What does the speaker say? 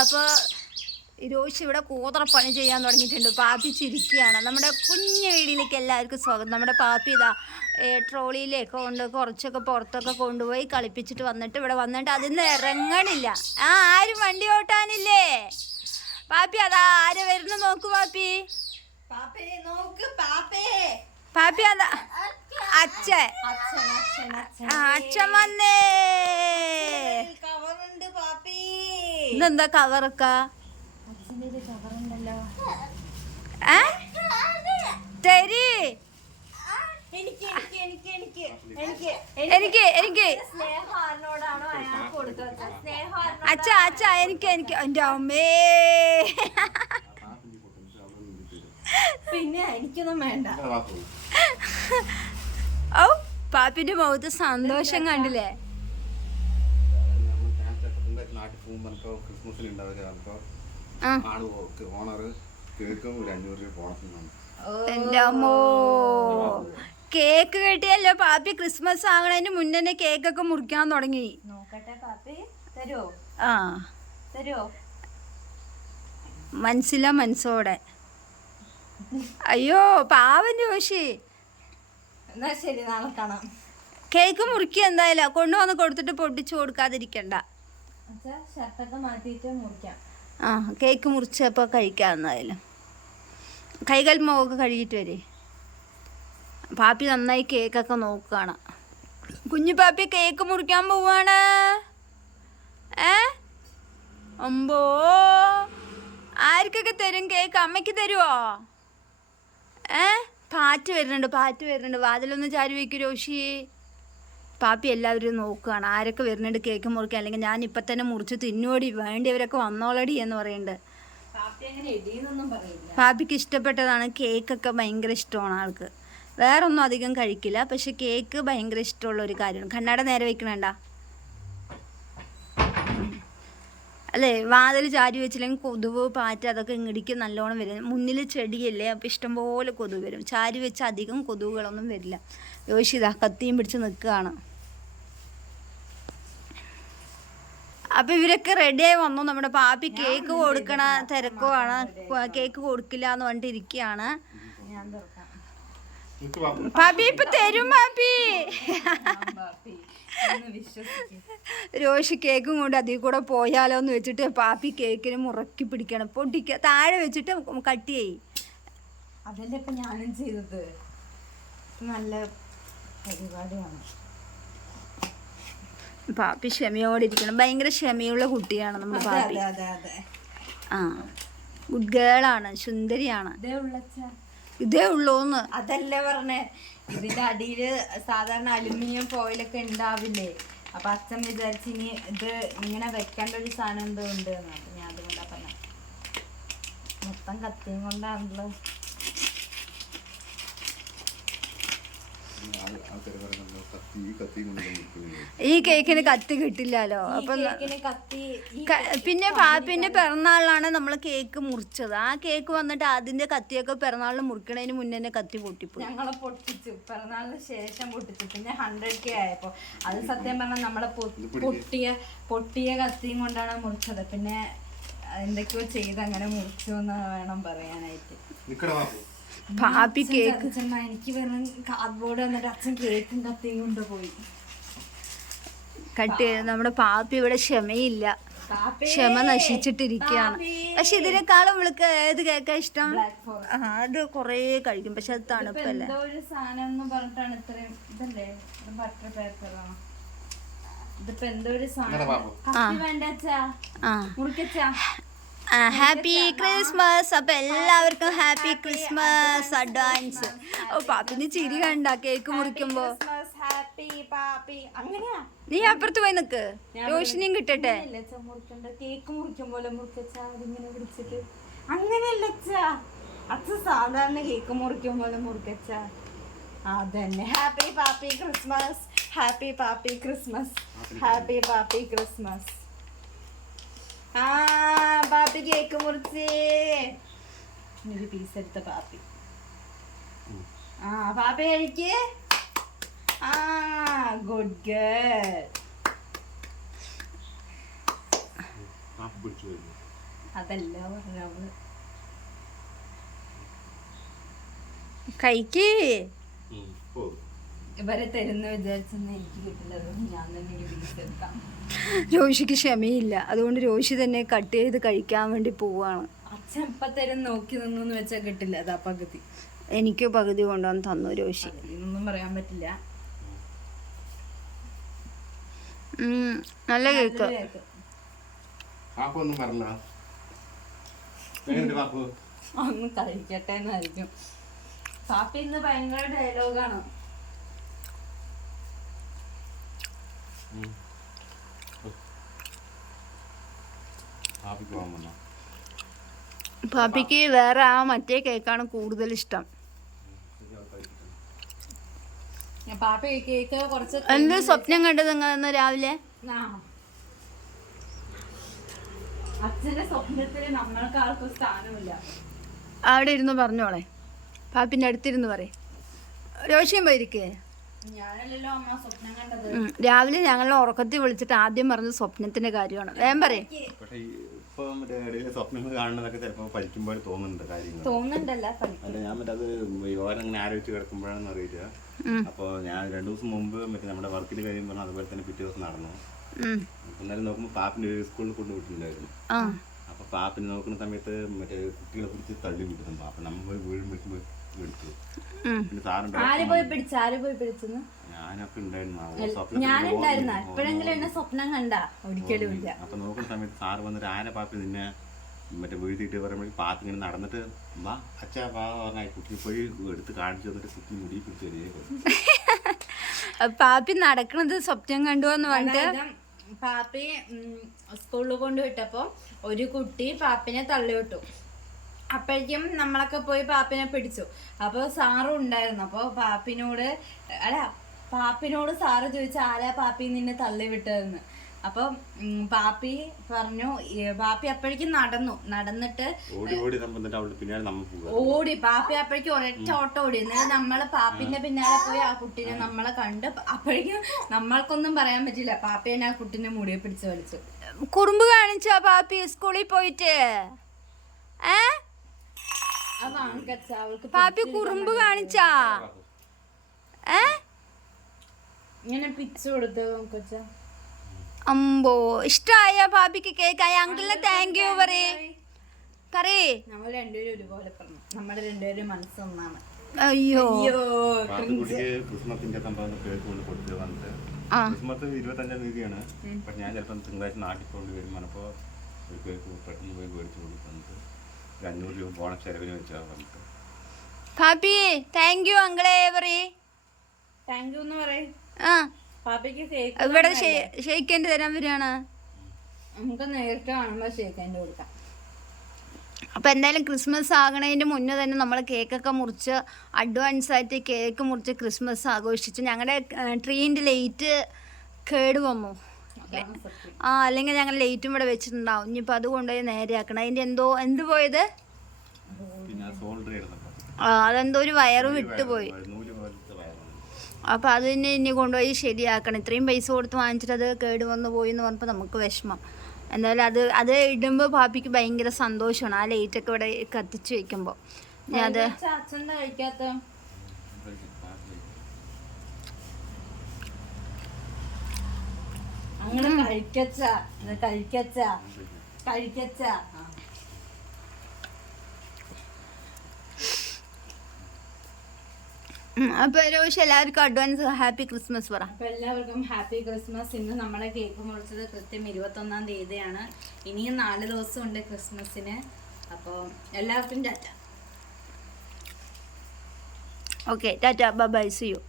അപ്പോൾ രോഷ് ഇവിടെ കൂതറപ്പണി ചെയ്യാൻ തുടങ്ങിയിട്ടുണ്ട്. പാപ്പി ചിരിക്കുകയാണ്. നമ്മുടെ കുഞ്ഞു വീടിലേക്ക് എല്ലാവർക്കും സ്വാഗതം. നമ്മുടെ പാപ്പി ഇതാ ട്രോളിയിലേക്ക് കൊണ്ട് കുറച്ചൊക്കെ പുറത്തൊക്കെ കൊണ്ടുപോയി കളിപ്പിച്ചിട്ട് വന്നിട്ട് ഇവിടെ വന്നിട്ട് അതിൽ നിന്ന് ഇറങ്ങണില്ല. ആ ആരും വണ്ടി ഓട്ടാനില്ലേ? പാപ്പി അതാ ആര് വരുന്നു നോക്കൂ പാപ്പി. പാപ്പേ അതാ അച്ഛൻ. അച്ഛൻ വന്നേ. കവറുണ്ട് പാപ്പി. ഇതെന്താ കവറൊക്കെ? തരി. എനിക്ക് എനിക്ക് എനിക്ക് എനിക്ക് എനിക്ക് എനിക്ക് അച്ഛ അച്ഛ എനിക്ക് എനിക്ക്. എന്റെ അമ്മേ. പിന്നെ എനിക്കൊന്നും വേണ്ട. ഓ പാപ്പിന്റെ മുഖത്ത് സന്തോഷം കണ്ടില്ലേ? ഉണ്ടാവില്ല ആൾ ഓണർ കേക്കും ഒരു അഞ്ഞൂറ് രൂപ ബോണസ് എന്റെ അമ്മോ. കേക്ക് കിട്ടിയല്ലോ പാപ്പി ക്രിസ്മസ് ആകണതിന് മുന്നേ കേക്കൊക്കെ മുറിക്കാൻ തുടങ്ങി. നോക്കട്ടെ പാപ്പി. തരുമോ ആ. തരുമോ മനസ്സില മനസ്സോടെ. അയ്യോ പാവൻ ജോഷി. എന്നാ ശരി നാളെ കാണാം. കേക്ക് മുറിക്കുക എന്തായാലും കൊണ്ടുവന്ന് കൊടുത്തിട്ട് പൊട്ടിച്ചു കൊടുക്കാതിരിക്കണ്ട. മാറ്റിയിട്ട് ആ കേക്ക് മുറിച്ചപ്പോൾ കഴിക്കാം എന്തായാലും. കൈകൾ മുഖമൊക്കെ കഴുകിയിട്ട് വരേ. പാപ്പി നന്നായി കേക്കൊക്കെ നോക്കുകയാണ്. കുഞ്ഞു പാപ്പി കേക്ക് മുറിക്കാൻ പോവാണ് ഏ? അമ്പോ? ആർക്കൊക്കെ തരും കേക്ക്? അമ്മയ്ക്ക് തരുവോ? ഏ? പാറ്റ് വരുന്നുണ്ട് പാറ്റ് വരുന്നുണ്ട്. വാതിലൊന്ന് ചാരി വയ്ക്കൂ രോഷി. പാപ്പി എല്ലാവരും നോക്കുകയാണ്. ആരൊക്കെ വരുന്നുണ്ട് കേക്ക് മുറിക്കുക അല്ലെങ്കിൽ ഞാൻ ഇപ്പം തന്നെ മുറിച്ച് തിന്നോടി വേണ്ടിയവരൊക്കെ വന്നോളടി എന്ന് പറയുന്നുണ്ട് പാപ്പിക്ക് ഇഷ്ടപ്പെട്ടതാണ് കേക്കൊക്കെ ഭയങ്കര ഇഷ്ടമാണ് ആൾക്ക്. വേറെ ഒന്നും അധികം കഴിക്കില്ല പക്ഷെ കേക്ക് ഭയങ്കര ഇഷ്ടമുള്ള ഒരു കാര്യമാണ്. കണ്ണാട നേരെ വെക്കണണ്ട? അല്ലേ വാതിൽ ചാരി വെച്ചില്ലെങ്കിൽ കൊതുവ് പാറ്റ അതൊക്കെ ഇങ്ങടിക്ക് നല്ലോണം വരും. മുന്നിൽ ചെടിയല്ലേ അപ്പം ഇഷ്ടംപോലെ കൊതുവ് വരും. ചാരി വെച്ച് അധികം കൊതുകുകളൊന്നും വരില്ല. യോശിതാ കത്തിയും പിടിച്ച് നിൽക്കുകയാണ്. അപ്പൊ ഇവരൊക്കെ റെഡിയായി വന്നു. നമ്മുടെ പാപ്പി കേക്ക് കൊടുക്കണ തിരക്കുവാണ്. കേക്ക് കൊടുക്കില്ല എന്ന് പറഞ്ഞിട്ട് ഇരിക്കുകയാണ്. പാപ്പി ഇപ്പൊ തരും പാപ്പി. രോഷി കേക്കും കൊണ്ട് അതിൽ കൂടെ പോയാലോ എന്ന് വെച്ചിട്ട് പാപ്പി കേക്കിന് മുറക്കി പിടിക്കണം. പൊട്ടിക്ക താഴെ വെച്ചിട്ട് കട്ട് ചെയ്യും. അതല്ലേ ഇപ്പൊ ഞാനും ചെയ്തത്. നല്ല പരിപാടിയാണ്. പാപ്പി ക്ഷമയോടെ ഇരിക്കണം. ഭയങ്കര ക്ഷമയുള്ള കുട്ടിയാണ് നമ്മുടെ പാപ്പി. ആ. ഗുഡ് ഗേളാണ് സുന്ദരിയാണ്. ഇതേ ഉള്ളൂന്ന്. അതല്ലേ പറഞ്ഞേ. ഇതിന്റെ അടിയിൽ സാധാരണ അലുമിനിയം ഫോയിലൊക്കെ ഉണ്ടാവില്ലേ? അപ്പൊ അച്ഛൻ വിചാരിച്ച് ഇനി ഇത് ഇങ്ങനെ വെക്കേണ്ട ഒരു സാധനം എന്തോ ഉണ്ട് ഞാൻ അതുകൊണ്ടാ പറഞ്ഞ. മൊത്തം കത്തിയും കൊണ്ടാണല്ലോ ആൾക്കാർ പറയുന്നുണ്ട് കത്തി ഈ കേക്കിന് കത്തി കിട്ടില്ലല്ലോ. അപ്പൊ പിന്നെ പാപ്പിന്റെ പിറന്നാളിലാണ് നമ്മൾ കേക്ക് മുറിച്ചത്. ആ കേക്ക് വന്നിട്ട് അതിന്റെ കത്തിയൊക്കെ പിറന്നാളിന് മുറിക്കണതിന് മുന്നേ തന്നെ കത്തി പൊട്ടിപ്പോയി. ഞങ്ങളെ പൊട്ടിച്ചു. പിറന്നാളിന് ശേഷം പൊട്ടിച്ചു. പിന്നെ ഹൺഡ്രഡ് കെ ആയപ്പോ. അത് സത്യം പറഞ്ഞാൽ നമ്മളെ പൊട്ടിയ പൊട്ടിയ കത്തിയും കൊണ്ടാണ് മുറിച്ചത്. പിന്നെ എന്തൊക്കെയോ ചെയ്ത് അങ്ങനെ മുറിച്ചു എന്ന് വേണം പറയാനായിട്ട്. പാപ്പി കേക്ക്. എനിക്ക് വെറും കാർഡ്ബോർഡ് വന്നിട്ട് അച്ഛൻ കേക്കും കത്തിയും കൊണ്ടുപോയി. കട്ട് ചെയ്ത് നമ്മുടെ പാപ്പി ഇവിടെ ക്ഷമയില്ല. ക്ഷമ നശിച്ചിട്ടിരിക്കുകയാണ്. പക്ഷെ ഇതിനേക്കാളും ഇവൾക്ക് ഏത് കേക്കാ ഇഷ്ടം. ആ, അത് കൊറേ കഴിക്കും. പക്ഷെ അത് തണുപ്പല്ലേ? സാധനം എന്ന് പറഞ്ഞിട്ടാണ് ഇത്രയും ഇതല്ലേ? ഇത് ബട്ടർ പേപ്പറാണ് ഇതിപ്പോ എന്തോ ഒരു സാധനം. ഹാപ്പി ക്രിസ്മസ് അപ്പൊ എല്ലാവർക്കും ഹാപ്പി ക്രിസ്മസ് അഡ്വാൻസ് ഓ പാപ്പിന് ചിരി കണ്ട കേക്ക് മുറിക്കുമ്പോ. ക്രിസ്മസ് ഹാപ്പി പാപ്പി. അങ്ങനെയാ? നീ അപ്പുറത്ത് പോയി നിക്ക്. രോഷിനിയും കിട്ടട്ടെ. കേക്ക് മുറിക്കും പോലെ മുറിക്കച്ചാ അതിങ്ങനെ പിടിച്ചിട്ട്. അങ്ങനെയല്ല അച്ഛാ. സാധാരണ കേക്ക് മുറിക്കും പോലെ മുറിക്കച്ചാ. അതന്നെ. ഹാപ്പി പാപ്പി ക്രിസ്മസ് ഹാപ്പി പാപ്പി ക്രിസ്മസ് ഹാപ്പി പാപ്പി ക്രിസ്മസ് ആ പാപ്പി കേക്ക് മുറിച്ച്. ഒരു പീസ് എടുത്ത പാപ്പി. ആ പാപ്പി കഴിക്ക്. ആ ഗുഡ് ഗേൾ അതല്ല പറഞ്ഞവൾ കഴിക്ക്. ഓ ഇവരെ തരുന്ന വിചാരിച്ചൊന്നും എനിക്ക് കിട്ടില്ല. അതുകൊണ്ട് ഞാൻ തന്നെ പിടിച്ചെടുക്കാം രോഷിക്ക് ക്ഷമയില്ല. അതുകൊണ്ട് രോഷി തന്നെ കട്ട് ചെയ്ത് കഴിക്കാൻ വേണ്ടി പോവാണ്. അച്ഛൻ ഇപ്പൊ തരം നോക്കി നിന്നു വെച്ചാൽ കിട്ടില്ല. അതാ പകുതി. എനിക്ക് പകുതി കൊണ്ടുവന്ന് തന്നു രോഷി ഇതൊന്നും പറയാൻ പറ്റില്ല. ഉം, നല്ല കേക്ക്. നല്ലൊരു പാപ്പ ഒന്നും പറഞ്ഞ എങ്ങനെയുണ്ട് പാപ്പു ഒന്ന് കഴിക്കട്ടെ എന്നായിരിക്കും. പാപ്പ ഇന്ന് ഭയങ്കര ഡയലോഗാണ് പാപ്പിക്ക് വേറെ ആ മറ്റേ കേക്കാണ് കൂടുതൽ ഇഷ്ടം. എന്ത് സ്വപ്നം കണ്ടത് നിങ്ങളെന്ന് രാവിലെ. അച്ഛന്റെ സ്വപ്നത്തിൽ നമ്മൾക്ക് ആർക്കും സ്ഥാനമില്ല. അവിടെ ഇരുന്ന് പറഞ്ഞോളെ. പാപ്പിന്റെ അടുത്തിരുന്ന് പറയും. രോഷം പോയിരിക്കേ? ഞാനല്ലല്ലോ അമ്മ സ്വപ്നം കണ്ടത്. രാവിലെ ഞങ്ങൾ ഉറക്കത്തിൽ വിളിച്ചിട്ട് ആദ്യം പറഞ്ഞ സ്വപ്നത്തിന്റെ കാര്യമാണ്. വേഗം പറയും. അപ്പൊ ഈ ഇപ്പൊ സ്വപ്നങ്ങൾ കാണുന്നതൊക്കെ ചിലപ്പോൾ പഠിക്കുമ്പോൾ തോന്നുന്നുണ്ട് കാര്യങ്ങൾ. തോന്നുന്നുണ്ടല്ല പഠിക്കും. അല്ല ഞാൻ മറ്റേ അത് ആലോചിച്ച് കിടക്കുമ്പോഴാണെന്ന് അറിയില്ല. അപ്പോൾ ഞാൻ രണ്ടു ദിവസം മുമ്പ് മറ്റേ നമ്മുടെ വർക്കിൽ കഴിയുമ്പോൾ അതുപോലെ തന്നെ പിറ്റേ ദിവസം നടന്നു. എന്നാലും നോക്കുമ്പോൾ പാപ്പിന്റെ ഒരു സ്കൂളിൽ കൊണ്ടുപോയിട്ടുണ്ടായിരുന്നു അപ്പൊ അപ്പോൾ പാപ്പിനെ നോക്കുന്ന സമയത്ത് മറ്റേ കുട്ടികളെ കുറിച്ച് തള്ളി വിട്ടിരുന്നു പാപ്പ. നമ്മൾ വീഴും വിളിക്കുമ്പോൾ ആര് പോയി പിടിച്ച? ആര് പോയി പിടിച്ചെന്ന്? ഞാനുണ്ടായിരുന്ന എപ്പോഴെങ്കിലും എന്നെ സ്വപ്നം കണ്ട. ഒരിക്കലും ഇല്ല. അപ്പൊ നോക്കുന്ന സമയത്ത് സാറ് വന്നിട്ട് ആന പാപ്പി നിന്നെ മറ്റേ വീഴ്ത്തിയിട്ട് ഇങ്ങനെ നടന്നിട്ട് വാ അച്ഛാ വാ പറഞ്ഞ കുട്ടി പോയി എടുത്ത് കാണിച്ചു തന്നിട്ട് കുട്ടി മുടി പിടിച്ച് പാപ്പി നടക്കണത് സ്വപ്നം കണ്ടു എന്ന് പറഞ്ഞിട്ട് പാപ്പി സ്കൂളിൽ കൊണ്ടുവിട്ടപ്പോ ഒരു കുട്ടി പാപ്പിനെ തള്ളിവിട്ടു. അപ്പോഴേക്കും നമ്മളൊക്കെ പോയി പാപ്പിനെ പിടിച്ചു. അപ്പോൾ സാറും ഉണ്ടായിരുന്നു. അപ്പോൾ പാപ്പിനോട് അല്ല പാപ്പിനോട് സാറ് ചോദിച്ചു ആരാ പാപ്പി നിന്നെ തള്ളി വിട്ടതെന്ന്? അപ്പൊ പാപ്പി പറഞ്ഞു പാപ്പി അപ്പോഴേക്കും നടന്നു. നടന്നിട്ട് ഓടി പാപ്പി അപ്പോഴേക്കും ഒരൊറ്റ ഓട്ടം ഓടി. എന്നിട്ട് നമ്മൾ പാപ്പിന്റെ പിന്നാലെ പോയി ആ കുട്ടീനെ നമ്മളെ കണ്ട് അപ്പോഴേക്കും നമ്മൾക്കൊന്നും പറയാൻ പറ്റില്ല. പാപ്പി തന്നെ ആ കുട്ടീനെ മുടിയെ പിടിച്ച് വലിച്ചു. കുറുമ്പ് കാണിച്ചോ പാപ്പി സ്കൂളിൽ പോയിട്ട്? ഏ? അതാണ് കച്ച അവൾക്ക് പാപ്പി കുറുമ്പ് കാണിച്ചാ? ഏ? ഇങ്ങനെ പിച്ച് കൊടുത്തു കൊച്ച. അമ്പോ ഇഷ്ടായ പാപ്പിക്ക് കേക്കായ അങ്കിളിനെ താങ്ക് യു പറയേ. പറയേ. നമ്മൾ രണ്ടുപേരും ഒരുപോലെ പറഞ്ഞു. നമ്മുടെ രണ്ടുപേരും മനസ്സൊന്നാണ് അയ്യോ. ക്രിസ്മസിന്റെ സംഭവം കേക്ക് കൊണ്ട് ക്രിസ്മസ് ഇരുപത്തഞ്ചാം തീയതിയാണ്. ഞാൻ ചിലപ്പം തിങ്കളാഴ്ച നാട്ടിൽ കൊണ്ട് വരും അപ്പോൾ ഒരു കേക്ക് പെട്ടെന്ന് പോയി മേടിച്ചു വന്നിട്ട്. ഒരു അഞ്ഞൂറ് രൂപ പോണം ചെലവിന് വെച്ചാൽ നമുക്ക് പാപ്പി താങ്ക് യു അങ്കിളെ പറയേ താങ്ക് യു എന്ന് പറയും. ആ. പാപ്പയ്ക്ക് കേക്ക് ഇവിടെ ഷെയ്ക്കന്റെ തരാൻ വരികയാണ്. നമുക്ക് നേരിട്ട് കാണുമ്പോ ഷേക്കാന്റെ കൊടുക്കാം. അപ്പോൾ എന്തായാലും ക്രിസ്മസ് ആകണതിന്റെ മുന്നേ തന്നെ നമ്മൾ കേക്കൊക്കെ മുറിച്ച് അഡ്വാൻസ് ആയിട്ട് കേക്ക് മുറിച്ച് ക്രിസ്മസ് ആഘോഷിച്ച് ഞങ്ങളുടെ ട്രീന്റെ ലൈറ്റ് കേട് വന്നു. സത്യം. ആ അല്ലെങ്കിൽ ഞങ്ങൾ ലൈറ്റും ഇവിടെ വെച്ചിട്ടുണ്ടാവും. ഇനിയിപ്പോൾ അത് കൊണ്ടുപോയി നേരെയാക്കണം. അതിന്റെ എന്തോ എന്ത് പോയത്? പിന്നെ സോൾഡർ ചെയ്യണം ആ, അതെന്തോ ഒരു വയറ് വിട്ടുപോയി അപ്പം അപ്പോൾ അത് തന്നെ ഇനി കൊണ്ടുപോയി ശരിയാക്കണം. ഇത്രയും പൈസ കൊടുത്ത് വാങ്ങിച്ചിട്ട് അത് കേട് വന്നു പോയി എന്ന് പറഞ്ഞപ്പോൾ നമുക്ക് വിഷമം. എന്തായാലും അത് അത് ഇടുമ്പോൾ പാപ്പിക്ക് ഭയങ്കര സന്തോഷമാണ് ആ ലൈറ്റൊക്കെ ഇവിടെ കത്തിച്ച് വെക്കുമ്പോൾ ഞാൻ അത് അച്ഛൻ കഴിക്കാത്ത? അങ്ങനെ കഴിക്കച്ച കഴിക്കച്ച കഴിക്കച്ച. അപ്പൊ രോഷ് എല്ലാവർക്കും അഡ്വാൻസ് ഹാപ്പി ക്രിസ്മസ് പറ. അപ്പൊ എല്ലാവർക്കും ഹാപ്പി ക്രിസ്മസ് ഇന്ന് നമ്മളെ കേക്ക് മുറിച്ചത് കൃത്യം ഇരുപത്തൊന്നാം തീയതിയാണ്. ഇനിയും നാല് ദിവസം ഉണ്ട് ക്രിസ്മസിന് അപ്പോൾ എല്ലാവർക്കും tata. Okay tata bye see you